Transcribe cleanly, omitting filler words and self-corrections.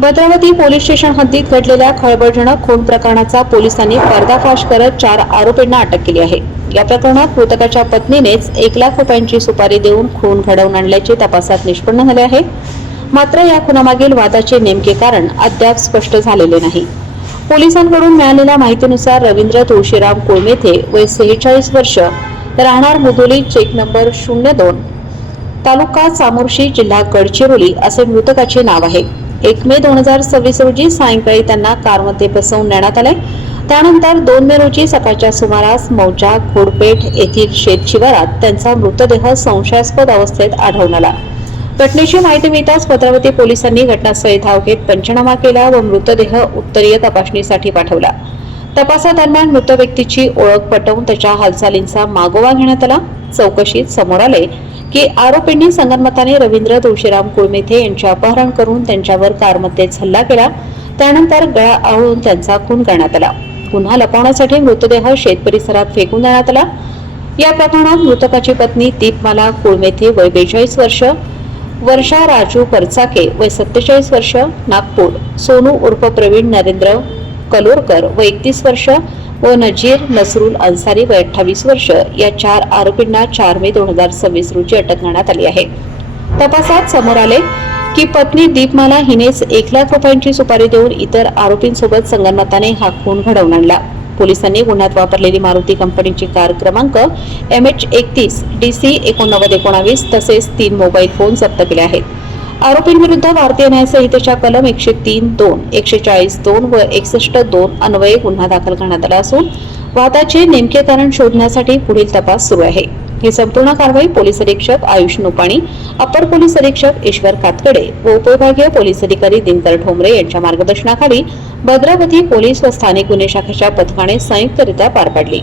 Bhadravati police station हद्दीत घडलेल्या खळबळजनक खून प्रकरणाचा पोलिसांनी पर्दाफाश करत 4 आरोपींना अटक केली आहे। या प्रकरणात मृतकाच्या पत्नीनेच 1 लाख रुपयांची सुपारी देऊन खून घडवून आणल्याचे तपासात निष्पन्न झाले आहे। मात्र या खुनामागील वादाचे नेमके कारण अद्याप स्पष्ट झालेले नाही। पोलिसांकडून मिळालेल्या माहितीनुसार रवींद्र तुळशीराम कोळमेथे वय 46 वर्ष, राहणार मुधोली, चेक नंबर 02, तालुका चामोर्शी, जिल्हा गडचिरोली असे मृतकाचे नाव आहे। 1 मे 2026 रोजी सायंकाळी त्यांना कारमध्ये बसवून नेण्यात आले। त्यानंतर 2 मे रोजी सकाळच्या सुमारास मौजा घोडपेठ येथील शेत शिवारात त्यांचा मृतदेह संशयास्पद अवस्थेत आढळून आला। घटनेची माहिती मिळताच भद्रावती पोलिसांनी घटनास्थळी धाव घेत पंचनामा केला व मृतदेह उत्तरीय तपासणीसाठी पाठवला। तपासादरम्यान मृत व्यक्तीची ओळख पटवून त्याच्या हालचालींचा मागोवा घेण्यात आला। चौकशीत समोर आले की आरोपींनी संगनमताने रवींद्र तुळशीराम कोळमेथे यांचे अपहरण करून त्यांच्यावर कारमध्येच हल्ला केला। त्यानंतर गळा आवळून त्यांचा खून करण्यात आला। गुन्हा लपवण्यासाठी मृतदेह शेत परिसरात फेकून देण्यात आला। या प्रकरणात मृतकाची पत्नी दीपमाला कोळमेथे वय 42 वर्ष, वर्षा राजू करचाके वय 47 वर्ष, नागपूर, सोनू उर्फ प्रवीण नरेंद्र कलोरकर वय 31 वर्ष व नजीर नसरुल अन्सारी वय 28 वर्ष या 4 आरोपींना 4 मे 2026 रोजी अटक करण्यात आली आहे। तपासात समोर आले की पत्नी दीपमाला हिनेच 1 लाख रुपयांची सुपारी देऊन इतर आरोपींसोबत संगनमताने हा खून घडवून आणला। पोलिसांनी गुन्ह्यात वापरलेली मारुती कंपनीची कार क्रमांक MH31 DC 8919 तसेच 3 मोबाईल फोन जप्त केले आहेत। आरोपींविरुद्ध भारतीय न्याय संहितेच्या कलम 103(2), 140(2) व 61(2) अन्वये गुन्हा दाखल करण्यात आला असून वादाचे नेमके कारण शोधण्यासाठी पुढील तपास सुरू आहे। ही संपूर्ण कारवाई पोलीस अधीक्षक आयुष नुपाणी, अपर पोलीस अधीक्षक ईश्वर कातकडे व उपविभागीय पोलीस अधिकारी दिनकर ठोंबरे यांच्या मार्गदर्शनाखाली भद्रावती पोलीस व स्थानिक गुन्हे शाखेच्या पथकाने संयुक्तरित्या पार पाडली।